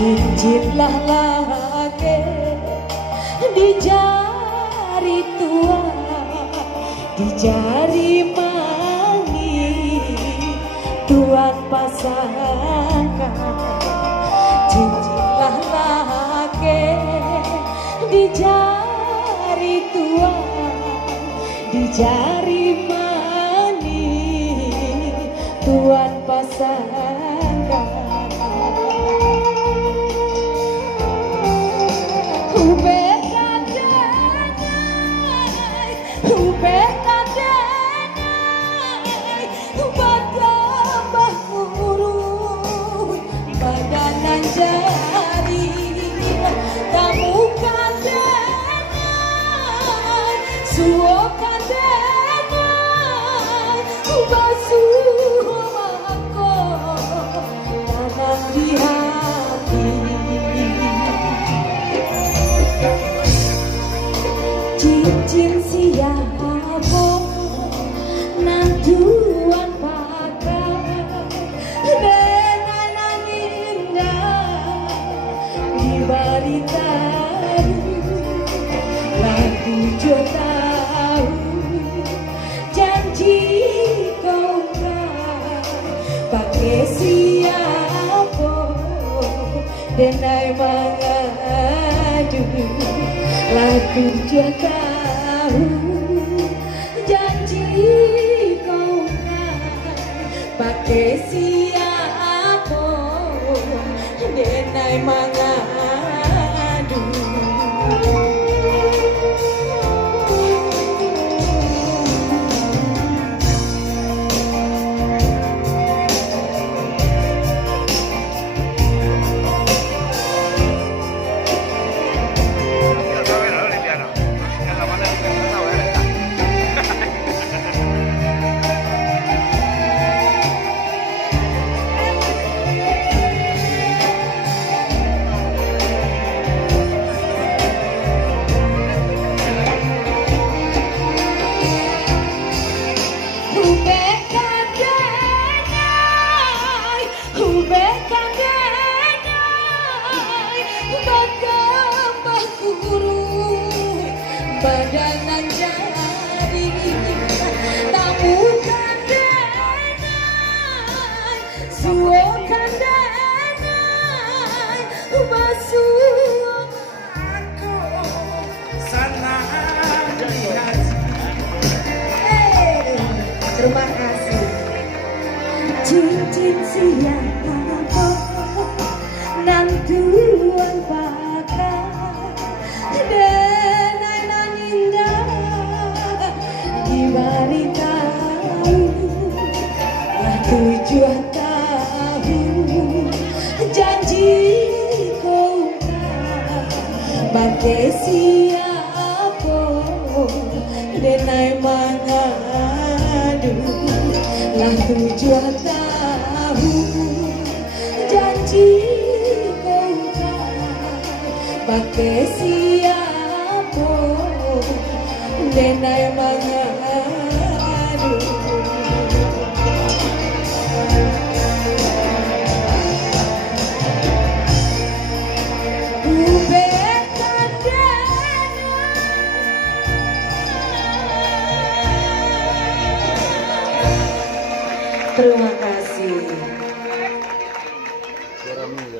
Cincinlah lagi di jari tua, di jari manis tuan pasangan. Cincinlah lagi di jari tua, di jari manis tuan pasangan. Cincin siapa nang tuan pakai dengan indah di baritan lagu tahu janji kau kan pakai siapa denai mengadu lagu tahu janji kau kan pakai siapa denai mengadu. Badangan jari tamu kandenai suokan denai basuh aku sana di hati. Terima kasih. Cincin siapa nang tuan pakai tujuh tahun janji kau kan pakai siapa denai mengadu lah tujuh tahun janji kau kan pakai siapa denai mengadu. Terima kasih.